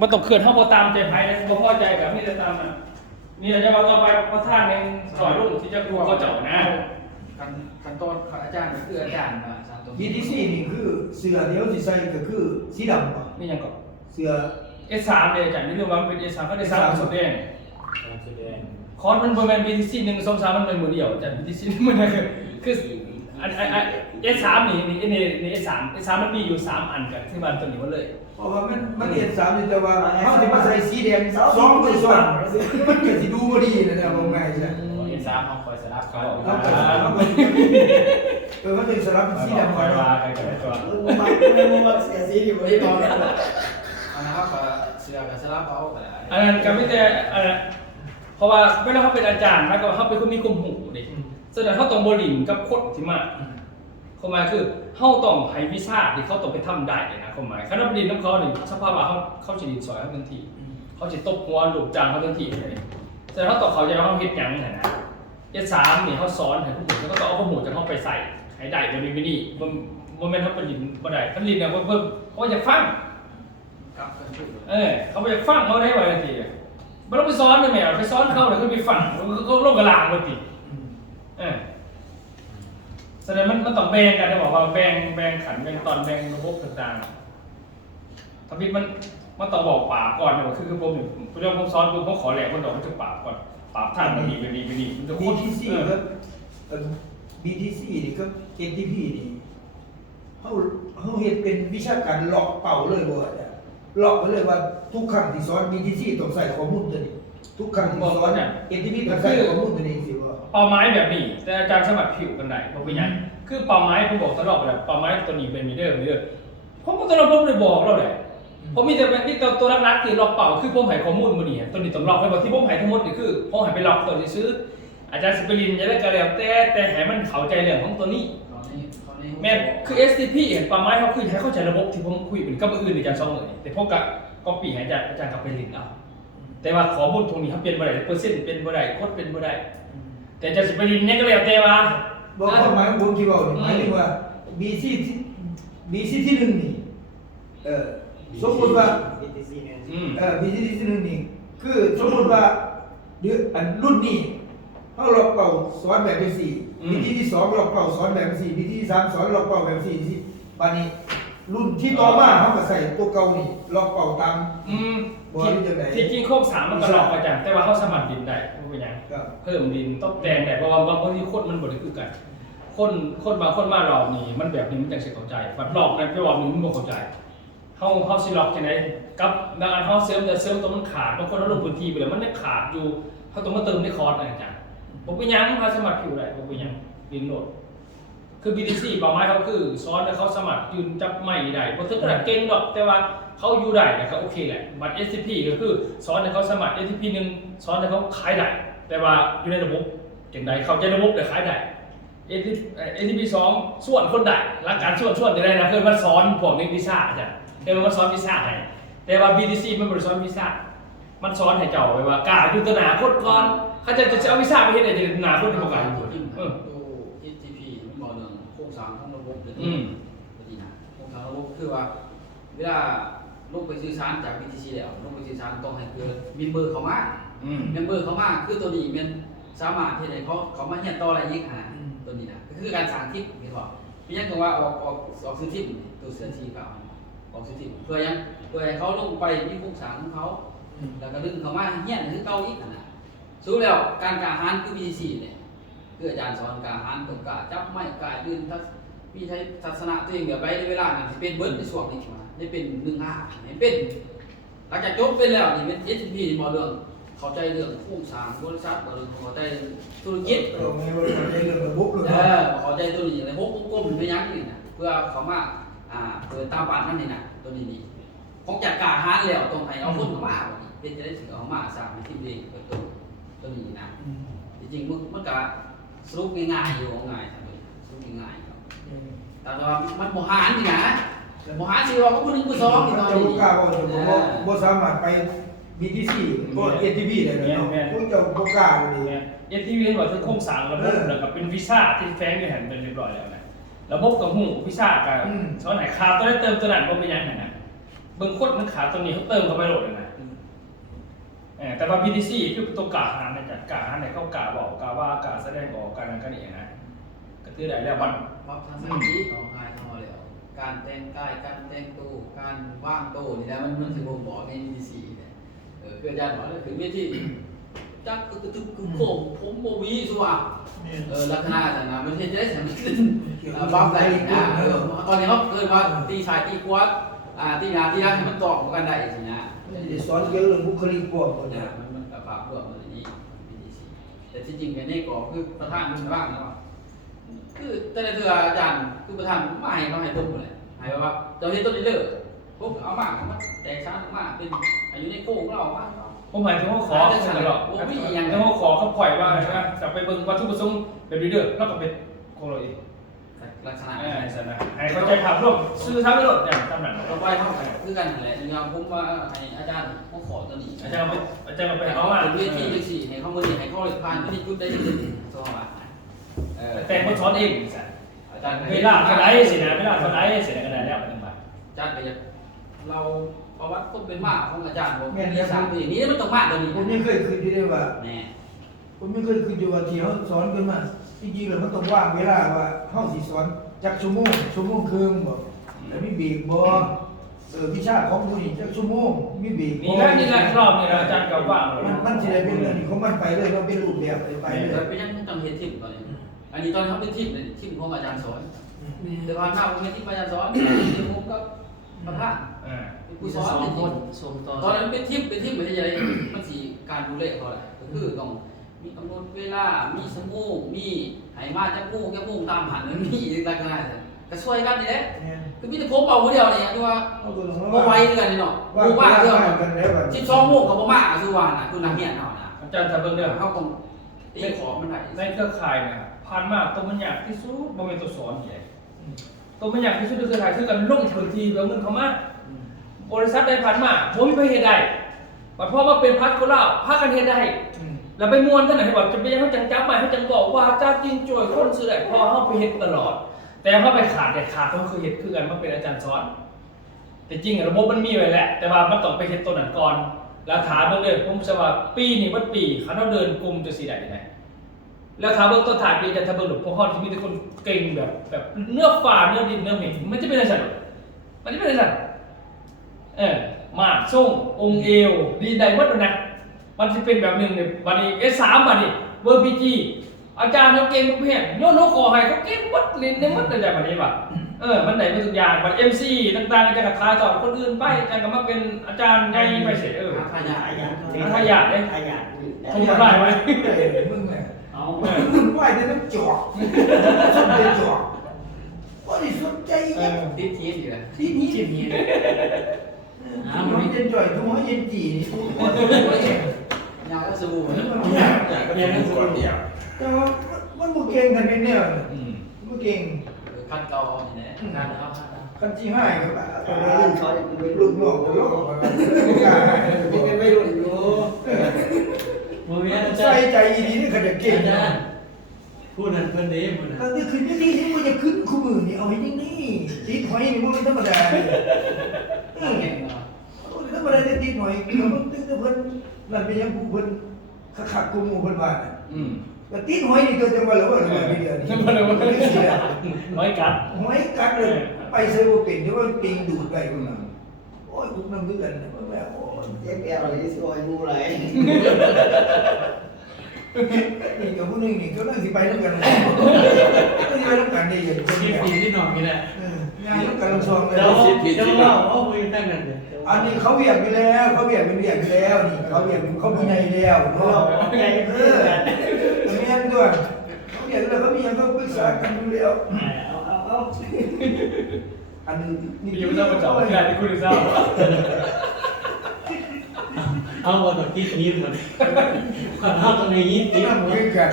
มันต้องเขื่อนเท่าโบตามใจไพ่บ่พอใจแบบนี้จะตามน่ะนี่เราจะเอาต่อไปประธานเองสอนรุ่นที่จะดูเขาเจ้านะขั้นตอนอาจารย์ก็คืออาจารย์มาสามตัว BTC นี่คือเสื้อเดียวที่ใส่ก็คือสีดำป่ะ นี่ยังก่อน เสื้อ S3 เนี่ยอาจารย์นี่เรื่องว่ามันเป็น S3 ก็ S3 สดแดง แสดง คอนมันบริเวณ BTC 1 2 3มันเป็นมือเดียวอาจารย์ BTC มันคืออันS3 นี่ S3 มันมีอยู่3อันกันที่มันตัวนี้หมดเลย เพราะว่ามันเห็น3แต่ว่าเขาสิมาใส่สีแดง2ไม่ส่วนมันก็สิดูบ่ดีนะว่าไงใช่ เอ็นซ่าเขาคอยสลับเขา มันก็มันเป็นสลับสีดำ ค ก่ อ อย น ว่าใครจะได้ตัว มันเสียสีอยู่ ไม่ ที่ ต ต อ อน น นั้ นั้น น อันนั้นก็เสือกับสลับเขาแต่ อันนั้นก็ไม่แต่เพราะว่าเวลาเขาเป็นอาจารย์แล้วก็เขาเป็นคนมีความหูดิแสดงเขาต้องบรินกับคนที่มาความหมายคือเขาต้องให้วิชาที่เขาต้องไปทำได้นะความหมายคณะบดินน้ำเขาเนี่ยสภาพว่าเขาจะดินสอยเขาทันทีเขาจะตบหัวหลุดจางเขาทันทีเลยแสดงเขาต้องเขาจะเขาเฮ็ดยังไงนะS3เนี่ยเขาสอนให้ผู้หญิงแล้วก็ต้องเอาข้อมูลจากเขาไปใส่ให้ได้โดยไม่นี่มันเป็นเขาเป็นดินบ่ได้เขาดินเนี่ยเพิ่มเขาจะฟัง ครับเป็นผู้ เขาไปฟังเขาได้ไว้ทีมันต้องไปซ้อนเลยแม่ไปซ้อนเขาเลยก็ไปฟังเขาลงกระลางเลยทีแสดงมันต้องแบ่งกันได้บอกว่าแบ่งขันแบ่งตอนแบ่งระบบต่างๆทำให้มันต้องบอกปากก่อนเนี่ยคือผมเรื่องผมซ้อนผมขอแหลกมันดอกมันจะปากก่อนปากท่านมันดีมันจะ BTC ครับ BTC นี่ก็ NTP นี่เฮาเฮ็ดเป็นวิชาการหลอกเป่าเลยบ่อาจารย์หลอกไปเลยว่าทุกครั้งที่สอน BTC ต้องใส่ข้อมูลตัวนี้ทุกครั้งที่สอน NTP ต้องใส่ข้อมูลตัวนี้สิว่า เป้าหมายแบบนี้แต่อาจารย์สมัครผิวกันไหนผมเป็นยังคือเป้าหมายผมบอกตลอดเลยเป้าหมายตัวนี้เป็นมีเดอร์ผมก็ตลอดผมเลยบอกเราเลยผมมีแต่เป็นที่ตัวรักๆคือล็อกเป่าคือผมให้ข้อมูลมาเนี่ยตัวนี้ต้องล็อกไปบอกที่ผมให้ทั้งหมดนี่คือผมให้ไปล็อกตัวที่ซื้ออาจารย์สเปรินจะได้กระเดียวแต่ให้มันเข้าใจเรื่องของตัวนี้แม่คือ STP เห็นเป้าหมายเขาคือให้เข้าใจระบบที่ผมคุยเป็นกับอื่นในการสอนเลยแต่พวกกับก็ปีให้อาจารย์กลับไปเรียนเอาแต่ว่าข้อมูลตรงนี้เขาเป็นบ่ได้เปอร์เซ็นต์เป็นบ่ได้โคตรเป็นบ่ได้แต่จะสเปรินเนี่ยก็แล้วแต่ว่า บอกความหมายของผมที่ว่าหมายถึงว่า BC ที่1นี่สมมุติว่า BTC เนี่ย BC ที่1นี่คือสมมุติว่าอันรุ่นนี้เฮาหลอกเป่าสอนแบบที่4 BC ที่2หลอกเป่าสอนแบบ4 BC ที่3สอนหลอกเป่าแบบ4สิบัดนี้รุ่นที่ต่อมาเฮาก็ใส่ตัวเก่านี่หลอกเป่าตามที่จริงโคกสามมันก็หลอกอาจารย์แต่ว่าเขาสมัครดินได้เพราะเป็นยังเพิ่มดินต้องแต่งได้เพราะว่าบางทีคนมันบ่ได้คือกันคนบางคนมาหลอกนี่มันแบบนี้มันจังสิเข้าใจฝันหลอกนั้นไปว่ามันบ่เข้าใจเขาสิหลอกจังได๋กับบางอันเขาเสริมแต่เสริมตัวมันขาดบางคนเขาลงพื้นที่ไปแล้วมันยังขาดอยู่เขาต้องมาเติมในคอร์สอาจารย์บ่เป็นยังเขาสมัครผิวได้บ่เป็นยังดินโหลดคือ BTC เป้าหมายเขาคือสอนให้เขาสมัครยืนจับไม้ได้บ่ถึงขนาดเก่งดอกแต่ว่าเขาอยู่ได้แต่เขาโอเคแหละบัตร SCP ก็คือสอนให้เขาสมัคร SCP 1สอนให้เขาขายได้แต่ว่าอยู่ในระบบจังได๋เข้าใจระบบแต่ขายได้ SCP 2ส่วนคนได้หลักการส่วนจะได้นะเพิ่นมาสอนพวกนี้วิชาจ้ะเพิ่นมาสอนวิชาให้แต่ว่า BTC มันบ่ได้สอนวิชามันสอนให้เจ้าไว้ว่ากล้าอยู่ต่อหน้าคนก่อนเขาจะเอาวิชาไปเฮ็ดให้หน้าคนที่บ่กล้าอยู่ STP มันบอกเรื่องโครงสร้างของระบบเลย อืม ดีนะโครงสร้างระบบคือว่าเวลาลงไปสื่อสารจาก BTC แล้วลงไปสื่อสารต้องให้เกิดมินเบอร์เข้ามาเมมเบอร์เข้ามาคือตัวนี้มันสามารถที่จะเขามาเฮียนต่ออะไรอีกตัวนี้นะคือการสร้างทิปเห็นบ่มีอย่างตรงว่าออกซื้อทิปตัวเสือที่เก่าออกซื้อทิปเพื่อให้เขาลงไปมีโครงสร้างของเขาแล้วก็ดึงเข้ามาเฮียนคือเก่าอีกนะสู้แล้วการกาหารคือ BTC เนี่ยคืออาจารย์สอนกาหารกับกาจับไม้กายืนมีใช้ทัศนะตัวเองแบบไปในเวลานั้นเป็นเบิร์ดในช่วงนี้ใช่ไหมได้เป็น1-5ให้เป็นหลังจากจบเป็นแล้วนี่เป็น SCP นี่บ่เรื่องเข้าใจเรื่องโครงสร้างบริษัทบ่เรื่องเข้าใจธุรกิจ มีบริษัทในเรื่องระบบเลย เข้าใจตัวนี้ในพวกกลมๆเป็นยังนี่นะเพื่อเขามาเปิดตาปานนั่นนี่นะตัวนี้นี่ของจากกาหารแล้วต้องให้เอาคนเข้ามาเป็นจะได้ถึงเอามาสร้างทีมเองเปิดตัวนี้นะจริงๆมันก็สรุปง่ายๆอยู่ง่ายสรุปง่ายๆแต่ว่ามันบ่หารนี่นะบ่หารสิว่าก็ผู้1ผู้2นี่ตอน จะ นี้ บ่กล้าบ่สามารถไป BTC บ่ ATP ได้เลยเนาะคุณจะบ่กล้าเลย SCP เห็นว่าคือโครงสร้างระบบแล้วก็เป็นวิชาที่แฝงอยู่หั่นเป็นเรียบร้อยแล้วนะระบบกับหูวิชากับสอนให้ข่าวตัวได้เติมตัวนั้นบ่เป็นหยังนั่นน่ะ เบิ่งคนมันขาดตรงนี้เขาเติมเข้าไปโหลดเลยนะแต่ว่า BTC คือตัวกาหารในจัดกาหารในเข้ากาบอกกาว่ากาแสดงออกการนั้นกันนี่นะก็คือได้แล้วมัน เพราะทัศนคติของงานของเราแล้วการแต่งกายการแต่งตัวการว่างตัวนี่แหละมันสิบ่งบอกใน BTC เนี่ยคืออาจารย์บอกเลยคือเวทีจักคือโค้งผมบ่มีสุว่าลักษณะนั้นนะมันเฮ็ดได้ฉันบ้าได้นะตอนนี้เขาเกิดว่าตีชายตีขวาตีหน้าตีหลังให้มันตอบกันได้สินะ จะสอนเกี่ยวเรื่องบุคลิกพวกคน เนี่ย นะ มันกับภาพรวมมันอย่างนี้ BTC แต่ที่จริงกันนี่ก็คือประธานมันบ้างนะว่าคือแต่ในเถื่ออาจารย์คือประธานมาให้เขาให้ต้นหมดเลยให้ว่าเจ้าเฮ็ดต้นนี้เด้อพวกเอามาแตกช้ามาเป็นอยู่ในโค้งเรามา ผมหมายถึงว่าขอตลอดแต่ว่าขอเขาปล่อยว่าจะไปเบิ่งวัตถุประสงค์เป็นเรื่องแล้วก็เป็นของเราเอง ลักษณะ ให้เข้าใจภาพรวมซื้อทั้งรถอย่างตำหนัก เราไปเท่ากันคือกันแหละอย่างผมว่าให้อาจารย์เขาขอตัวนี้ อาจารย์ไปเอามา เวทีจังซี่ให้เขามือนี้ให้เขาเลยผ่านที่จุดได้จังซี่สว่าแต่คนสอนเอง อาจารย์ เวลาเท่าไรสินะเวลาเท่าไรเสร็จกันแล้ว1 บาท อาจารย์ก็จะเราประวัติคนเป็นมาของอาจารย์ผมมี3ปีนี้มันต้องมาตัวนี้ ผมยังเคยคิดอยู่ได้ว่า แน่ ผมยังเคยคิดอยู่ว่าที่เขาสอนกันมาจริงๆแล้วมันต้องว่างเวลาว่าเฮาสิสอนจักชั่วโมงครึ่งบ่แล้วมีเบรกบ่วิชาของผู้นี่จักชั่วโมงมีเบรก นี่แหละรอบนี่อาจารย์เก่าว่างเลย มันสิได้เป็นอันนี้ของมันไปเลยมันเป็นรูปแบบไปเลย เป็นยังต้องเฮ็ดทิปตอนนี้อันนี้ตอนเขาเป็นทิปเนี่ยทิปของอาจารย์สอนแต่ว่าถ้าผมเป็นทิปอาจารย์สอนเดี๋ยวผมก็ประธานผู้สอนเป็นคนตอนนั้นเป็นทิปไม่ใช่อะไรมันสิการดูเลขเขาแหละก็คือต้องมีกำหนดเวลามีสมูมีให้มาจักมูแค่มูตามหันมันมีลักษณะก็ช่วยกันนี่แหละคือมีแต่ผมเอาผู้เดียวนี่คือว่าบ่ไวคือกันนี่เนาะบ่ว่าเรื่อง12โมงก็บ่มาคือว่าน่ะคือนักเรียนเฮาน่ะ อาจารย์ทำเรื่องเนี่ย เฮาต้องตีขอบมันได้ ในเครือข่ายเนี่ยผ่านมาตัวมันยากที่สุดบ่เป็นตัวสอนใหญ่ตัวมันยากที่สุดในเครือข่ายคือการลงพื้นที่แล้วเงินเข้ามาบริษัทใดผ่านมาบ่มีใครเฮ็ดได้บัดพอมาเป็นพักคนลาวพากันเฮ็ดได้แล้วไปมวนท่านไหนบอกจะไปยังเขาจังจับมาเขาจังบอกว่าอาจารย์จริงจ่วยคนซื้อได้พอเขาไปเฮ็ดตลอด แต่เขาไปขาดเขาคือเฮ็ดคือกันมาเป็นอาจารย์สอนแต่จริงระบบมันมีไว้แหละแต่ว่ามันต้องไปเฮ็ดตัวนั้นก่อนแล้วถามเบิ่งเลยผมจะว่าปีนี้วัดปีเขาเดินกลุ่มจะสิได้ยังไงแล้วถามเบิ่งต้นฐานปีจะทำเบิ่งหลวงพ่อฮอดที่มีแต่คนเก่งแบบเนื้อฝ่าเนื้อดินเนื้อเหม็นมันจะเป็นอะไรสั่นมันจะเป็นอะไรสั่นมาส่งองค์เอวดีได้หมดเลยนะมันจะเป็นแบบหนึ่งเนี่ยวันนี้S3วันนี้เวอร์พีจีอาจารย์เขาเก่งทุกเพศโน้ขอให้เขาเก่งหมดเรียนได้หมดเลยแบบนี้ว่ะมันไหนเป็นทุกอย่างบัดMC ต่างๆอาจารย์กับคลายต่อคนอื่นไปอาจารย์ก็มาเป็นอาจารย์ใหญ่ไปเสร็จทายาท ทายาทเลยทำอะไรไว้ มึงเนี่ย เอา มึงไหวแต่น้ำจอกสนใจจอกบ่ได้สนใจยัง ติดทีอยู่แหละ ที่นี่ที่นี่มันเย็นจ่อยทุ่งเย็นจีนี่ทุกคน ยาวก็สบู่ เรียนรู้ก่อนเดียว แต่ว่ามันบ่เก่งกันเป็นแนวบ่เก่ง คัดเก่านี่แหละคัดเอา คันที่ให้ก็แบบลูกน้องก็ลูกยังไม่รู้อยู่ใส่ใจดีนี่เขาจะเก่งนะ พูดนั่นเพิ่นเด้พูดนั่น ก็นี่คือนี่ที่มันจะขึ้นคู่มือนี่เอาให้นี่ติดหอยนี่มันธรรมดา เก่งเนาะ ธรรมดาได้ติดหอยมันตึ้งเพิ่นนั่นเป็นยังผู้เพิ่นคักๆกูหมู่เพิ่นว่าน่ะแต่ติดหอยนี่ก็จังว่าแล้วว่าเดียวนี่น้อยกัด หอยกัดเลยไปใส่บ่เป็นที่ว่าปิงดูดไปพุ่นน่ะโอ้ยพวกนั้นคือกันแบบโอ้ย เจ๊แก้วอะไรสวยมูไร นี่กับผู้นึงนี่ก็นั่งสิไปนำกันก็สิไปนำกันนี่อย่างคน คิ เดียวดดีนิดหน่อยนี่แหละ งานนำกันลงซองเลย เจ้าว่าเขาคุยกันนั่นเลย อันนี้เขาเวียกไปแล้วเขาเวียกเป็นเวียกไปแล้วนี่เขาเวียกเป็นเขาผู้ใหญ่แล้วเนาะ ใจเพื่อน แม่นด้วยเขาเวียกแล้วเขามีหยังเขาปรึกษากันอยู่แล้ว เอา อันนี้ มีอยู่ต้องมาเจาะงานที่คุณทราบ เอาหมดที่ยิ้มหมดเอาตรงนี้ยิ้ม ที่นั่งคุยกัน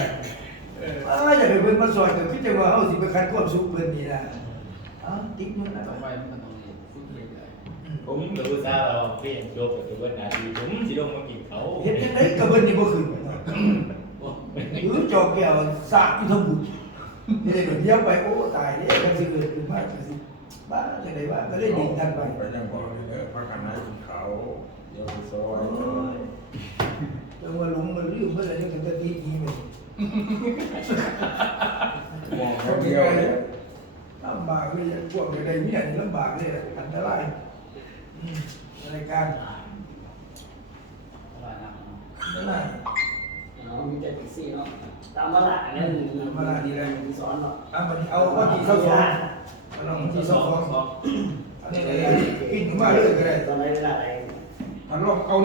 อย่าไปเพิ่นมาซอยแต่คิดจะว่าเฮาสิไปคัดความสุขเพิ่นนี่ล่ะติ๊กนู่นนะ ต่อไปมันต้องมีฝึกเรื่อย ผมรู้ซะเราเพียงจบกับตัวนาทีผมสิลงมากินเขา เฮ็ดจังได๋ก็เพิ่นนี่บ่ขึ้นจอกแก้วสากอยู่ทั้งบุญนี่เดี๋ยวไปโอ้ตายเด้มันสิเกิดขึ้นมาจังซี่ บ้าจะได้ว่าก็เลยดิ่งท่านไป ไปยังบอกเลยพระกันนายเขาเดี๋ยวไปซอย จังว่าหลงมันลืมเมื่อไรยังจะตีนี้ไป มองเขาเดียวเลย ลำบากเลยพวกใดๆเนี่ยลำบากเลยอันตรายรายการ อะไรนะ นั่นแหละ เนาะมีแต่ติซี่เนาะตามเวลาเนี่ยมีสอนเนาะ มันเอาว่าที่เขาสอนมันเอาที่เขาสอนอันนี้เลยกินมาเลยก็ได้ ตอนไหนเวลาไหน มันลองเอา